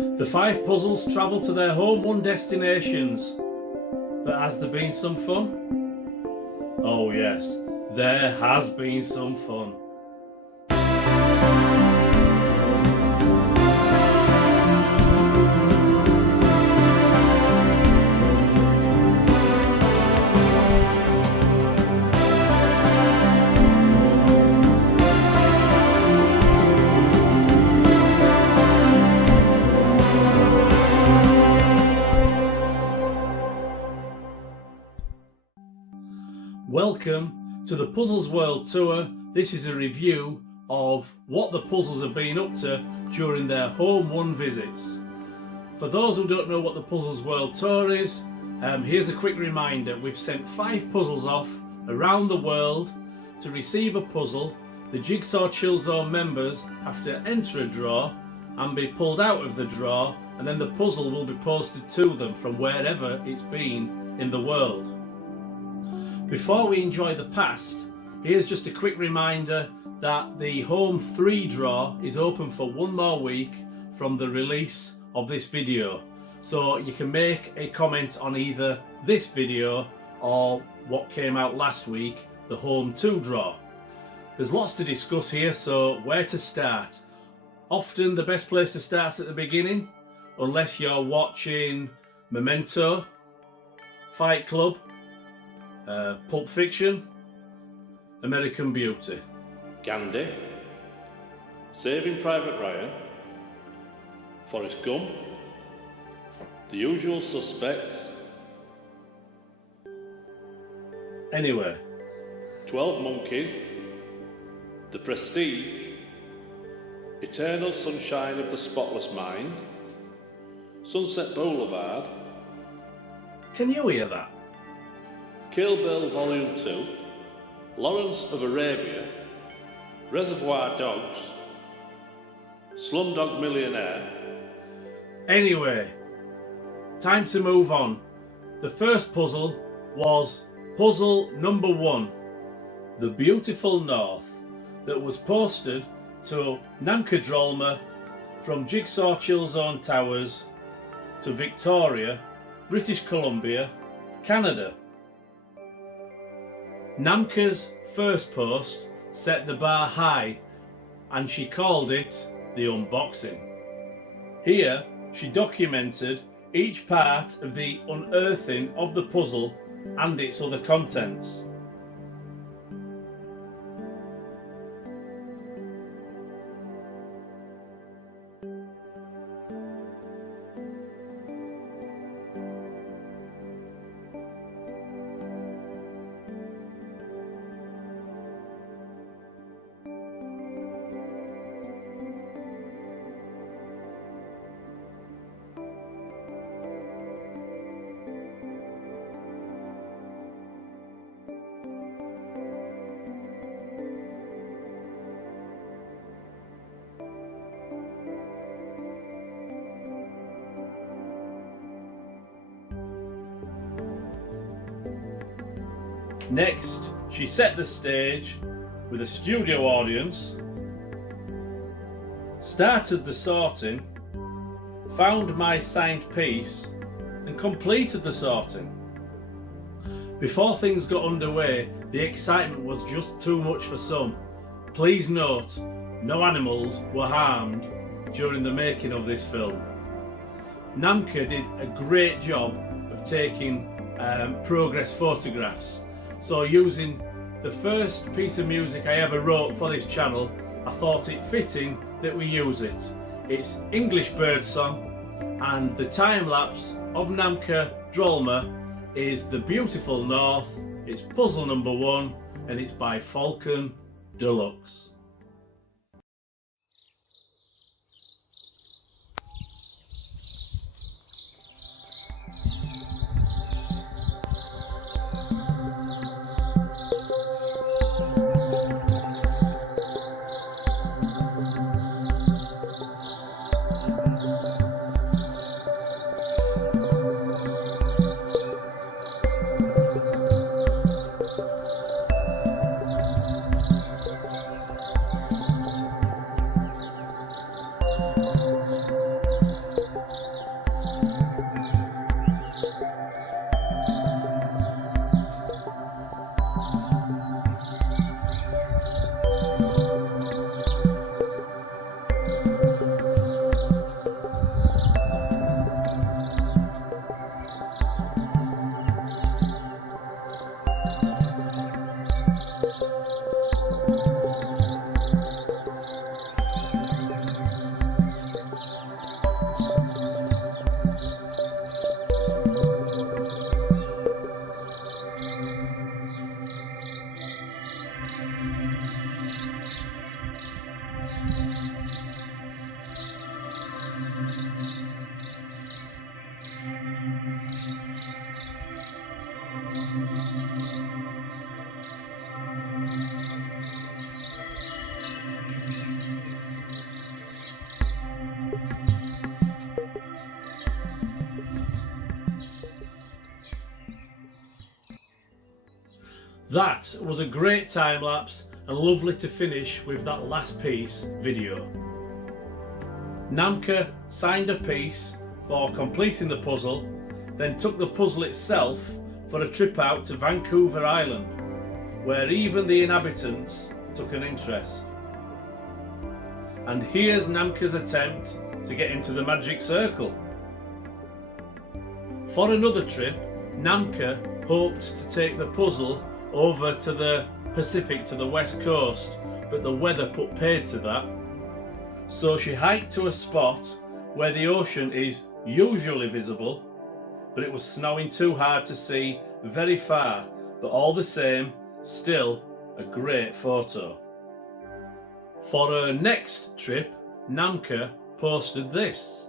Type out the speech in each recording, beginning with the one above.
The 5 puzzles travel to their home one destinations. But has there been some fun? Oh yes, there has been some fun. Welcome to the Puzzles World Tour. This is a review of what the puzzles have been up to during their Home 1 visits. For those who don't know what the Puzzles World Tour is, here's a quick reminder. We've sent 5 puzzles off around the world to receive a puzzle. The Jigsaw Chill Zone members have to enter a draw and be pulled out of the draw, and then the puzzle will be posted to them from wherever it's been in the world. Before we enjoy the past, here's just a quick reminder that the Home 3 draw is open for 1 more week from the release of this video. So you can make a comment on either this video or what came out last week, the Home 2 draw. There's lots to discuss here, so where to start? Often the best place to start is at the beginning, unless you're watching Memento, Fight Club, Pulp Fiction, American Beauty, Gandhi, Saving Private Ryan, Forrest Gump, The Usual Suspects. Anyway, 12 Monkeys, The Prestige, Eternal Sunshine of the Spotless Mind, Sunset Boulevard. Can you hear that? Kill Bill Volume 2, Lawrence of Arabia, Reservoir Dogs, Slumdog Millionaire. Anyway, time to move on. The first puzzle was puzzle number 1, The Beautiful North, that was posted to Namkha Drolma from Jigsaw Chill Zone Towers to Victoria, British Columbia, Canada. Namkha's first post set the bar high and she called it the unboxing. Here she documented each part of the unearthing of the puzzle and its other contents. Next, she set the stage with a studio audience, started the sorting, found my signed piece and completed the sorting. Before things got underway, the excitement was just too much for some. Please note, no animals were harmed during the making of this film. Namkha did a great job of taking progress photographs. So using the first piece of music I ever wrote for this channel, I thought it fitting that we use it. It's English Birdsong, and the time lapse of Namkha Drolma is The Beautiful North. It's puzzle number 1 and it's by Falcon De Lux. That was a great time lapse and lovely to finish with that last piece video. Namkha signed a piece for completing the puzzle, then took the puzzle itself for a trip out to Vancouver Island, where even the inhabitants took an interest. And here's Namkha's attempt to get into the magic circle. For another trip, Namkha hoped to take the puzzle over to the Pacific, to the west coast, but the weather put paid to that. So she hiked to a spot where the ocean is usually visible, but it was snowing too hard to see very far, but all the same, still a great photo. For her next trip, Namkha posted this.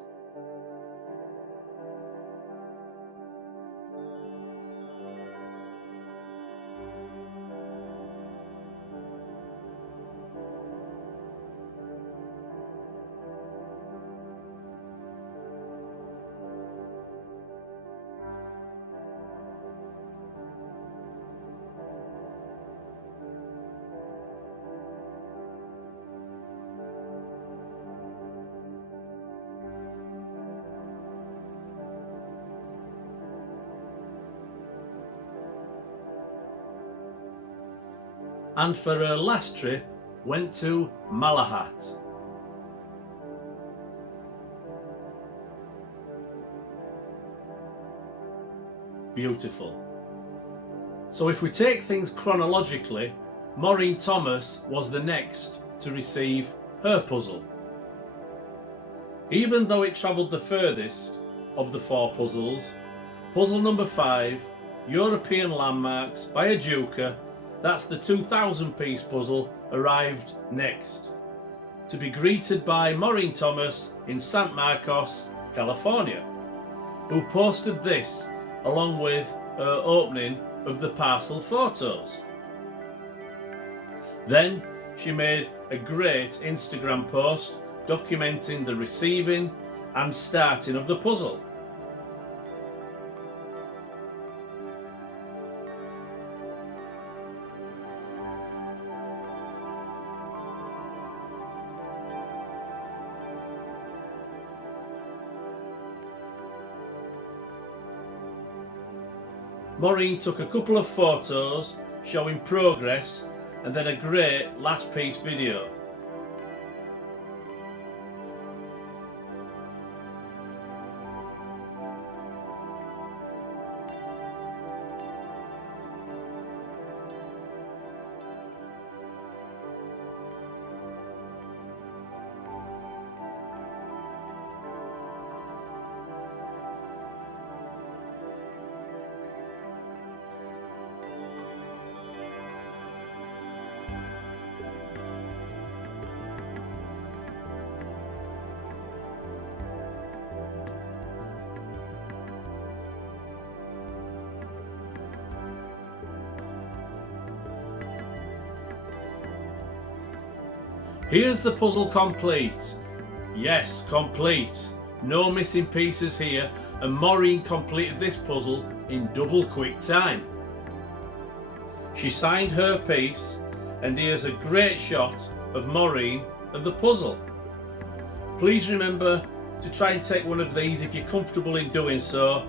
And for her last trip, went to Malahat. Beautiful. So if we take things chronologically, Maureen Thomas was the next to receive her puzzle. Even though it travelled the furthest of the 4 puzzles, puzzle number 5, European Landmarks by a Duker, that's the 2,000 piece puzzle, arrived next, to be greeted by Maureen Thomas in San Marcos, California, who posted this along with her opening of the parcel photos. Then she made a great Instagram post documenting the receiving and starting of the puzzle. Maureen took a couple of photos showing progress and then a great last piece video. Here's the puzzle complete. Yes, complete. No missing pieces here, and Maureen completed this puzzle in double quick time. She signed her piece, and here's a great shot of Maureen and the puzzle. Please remember to try and take one of these if you're comfortable in doing so,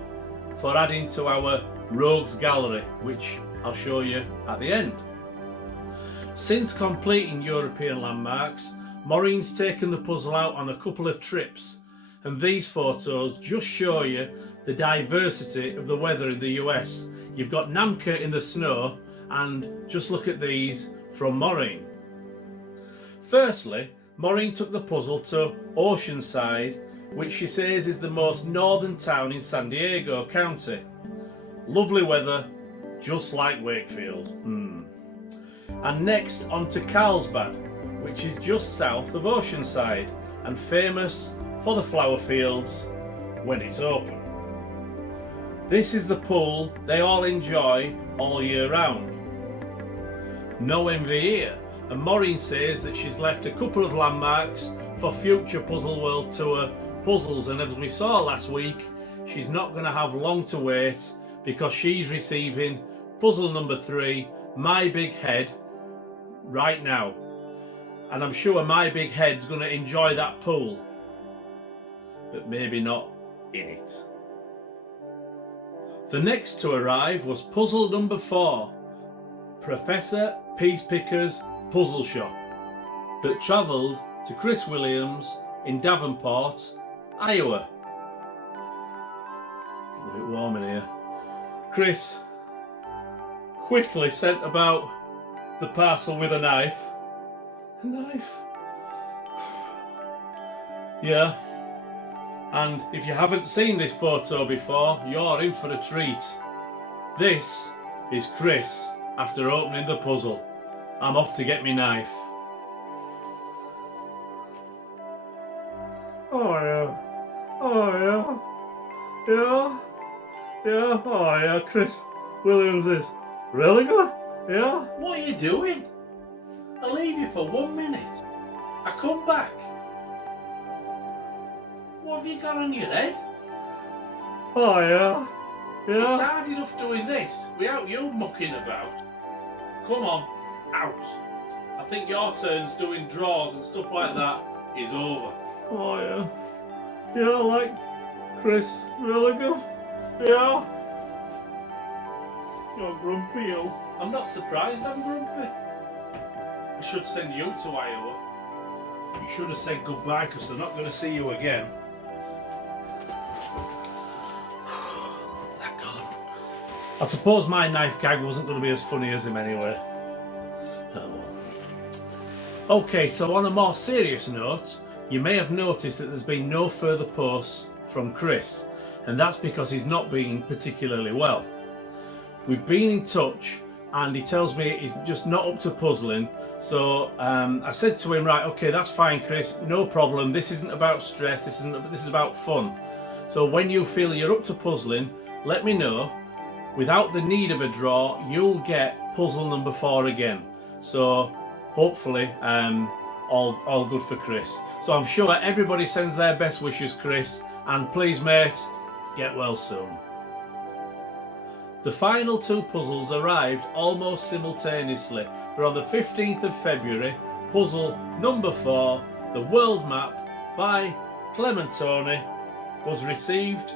for adding to our Rogues Gallery, which I'll show you at the end. Since completing European Landmarks, Maureen's taken the puzzle out on a couple of trips, and these photos just show you the diversity of the weather in the US. You've got Namkha in the snow, and just look at these from Maureen. Firstly, Maureen took the puzzle to Oceanside, which she says is the most northern town in San Diego County. Lovely weather, just like Wakefield. And next on to Carlsbad, which is just south of Oceanside and famous for the flower fields when it's open. This is the pool they all enjoy all year round. No envy here, and Maureen says that she's left a couple of landmarks for future Puzzle World Tour puzzles, and as we saw last week, she's not going to have long to wait because she's receiving puzzle number 3 my big head right now. And I'm sure my big head's going to enjoy that pool, but maybe not in it. The next to arrive was puzzle number 4, Professor Peacepicker's Puzzle Shop, that travelled to Chris Williams in Davenport, Iowa. A bit warm in here. Chris quickly sent about the parcel with a knife. A knife? Yeah. And if you haven't seen this photo before, you're in for a treat. This is Chris after opening the puzzle. I'm off to get me knife. Oh yeah. Oh yeah. Yeah. Yeah. Oh yeah, Chris Williams is really good. Yeah. What are you doing? I leave you for 1 minute. I come back. What have you got on your head? Oh yeah. Yeah. It's hard enough doing this without you mucking about. Come on, out. I think your turn's doing draws and stuff like that is over. Oh yeah. Yeah, like Chris, really good. Yeah. You're grumpy, you. I'm not surprised I'm grumpy. I should send you to Iowa. You should have said goodbye because they're not going to see you again. That gone. I suppose my knife gag wasn't going to be as funny as him anyway. Oh well. Okay, so on a more serious note, you may have noticed that there's been no further posts from Chris, and that's because he's not been particularly well. We've been in touch and he tells me he's just not up to puzzling, so I said to him, right, okay, that's fine Chris, no problem, this isn't about stress, this is about fun. So when you feel you're up to puzzling, let me know. Without the need of a draw, you'll get puzzle number 4 again. So hopefully all good for Chris. So I'm sure everybody sends their best wishes, Chris, and please mate, get well soon. The final 2 puzzles arrived almost simultaneously, but on the 15th of February, puzzle number 4, the world map by Clementoni, was received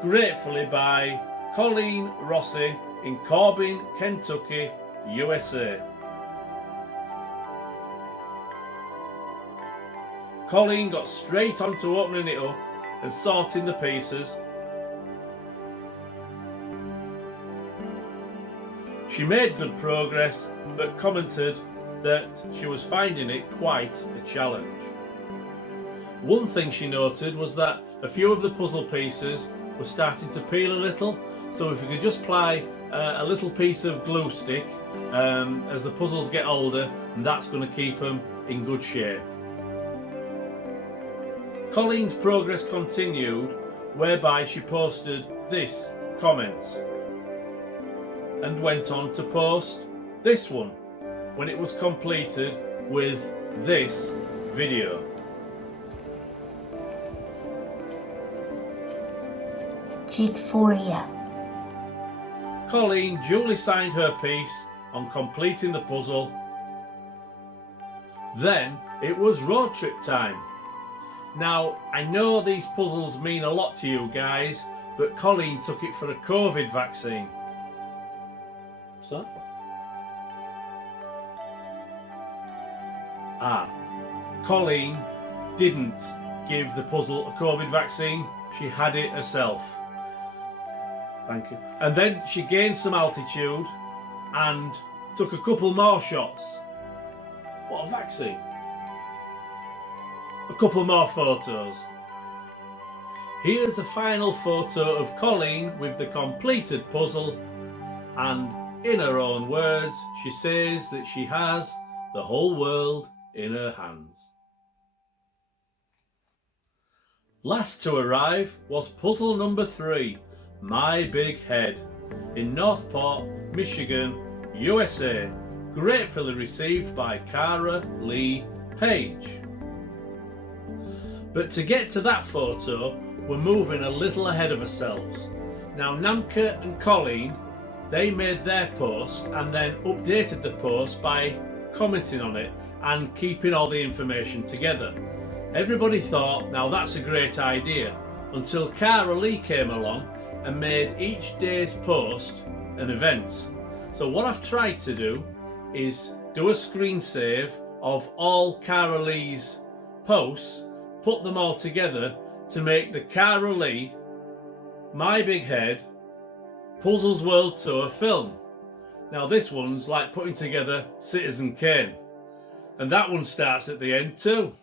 gratefully by Colleen Rossi in Corbin, Kentucky, USA. Colleen got straight onto opening it up and sorting the pieces. She made good progress, but commented that she was finding it quite a challenge. One thing she noted was that a few of the puzzle pieces were starting to peel a little, so if we could just apply a little piece of glue stick as the puzzles get older, and that's going to keep them in good shape. Colleen's progress continued, whereby she posted this comment and went on to post this one when it was completed with this video. Jigsaw. Colleen duly signed her piece on completing the puzzle. Then it was road trip time. Now, I know these puzzles mean a lot to you guys, but Colleen took it for a COVID vaccine. So? Colleen didn't give the puzzle a COVID vaccine, she had it herself. Thank you. And then she gained some altitude and took a couple more shots. What a vaccine. A couple more photos. Here's a final photo of Colleen with the completed puzzle, and in her own words, she says that she has the whole world in her hands. Last to arrive was puzzle number 3, My Big Head, in Northport, Michigan, USA, gratefully received by Cara Lee Paige. But to get to that photo, we're moving a little ahead of ourselves. Now Namkha and Colleen, they made their post and then updated the post by commenting on it and keeping all the information together. Everybody thought, now that's a great idea, until Cara Lee came along and made each day's post an event. So what I've tried to do is do a screen save of all Cara Lee's posts, put them all together to make the Cara Lee My Big Head Puzzles World Tour film. Now this one's like putting together Citizen Kane, and that one starts at the end too.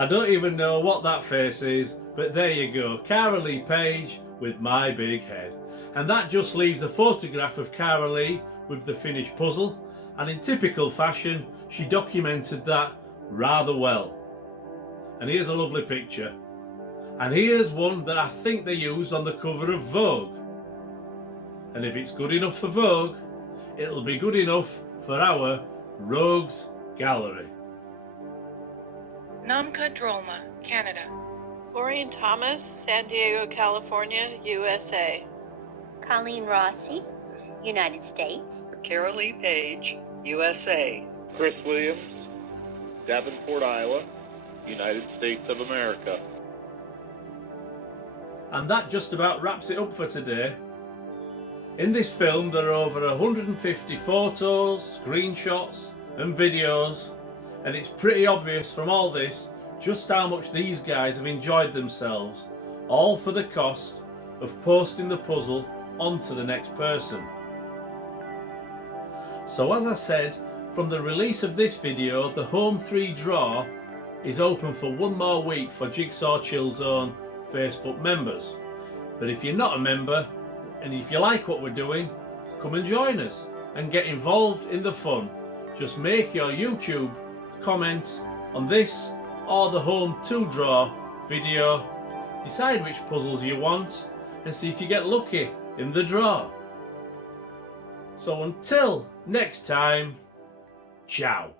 I don't even know what that face is, but there you go, Cara Lee Paige with My Big Head. And that just leaves a photograph of Cara Lee with the finished puzzle, and in typical fashion she documented that rather well. And here's a lovely picture, and here's one that I think they used on the cover of Vogue. And if it's good enough for Vogue, it'll be good enough for our Rogues Gallery. Namkha Drolma, Canada. Maureen Thomas, San Diego, California, USA. Colleen Rossi, United States. Cara Lee Paige, USA. Chris Williams, Davenport, Iowa, United States of America. And that just about wraps it up for today. In this film there are over 150 photos, screenshots and videos, and it's pretty obvious from all this just how much these guys have enjoyed themselves, all for the cost of posting the puzzle onto the next person. So as I said, from the release of this video, the Home 3 draw is open for one more week for Jigsaw Chill Zone Facebook members. But if you're not a member, and if you like what we're doing, come and join us and get involved in the fun. Just make your YouTube comments on this or the Home 2 draw video, decide which puzzles you want and see if you get lucky in the draw. So until next time, ciao.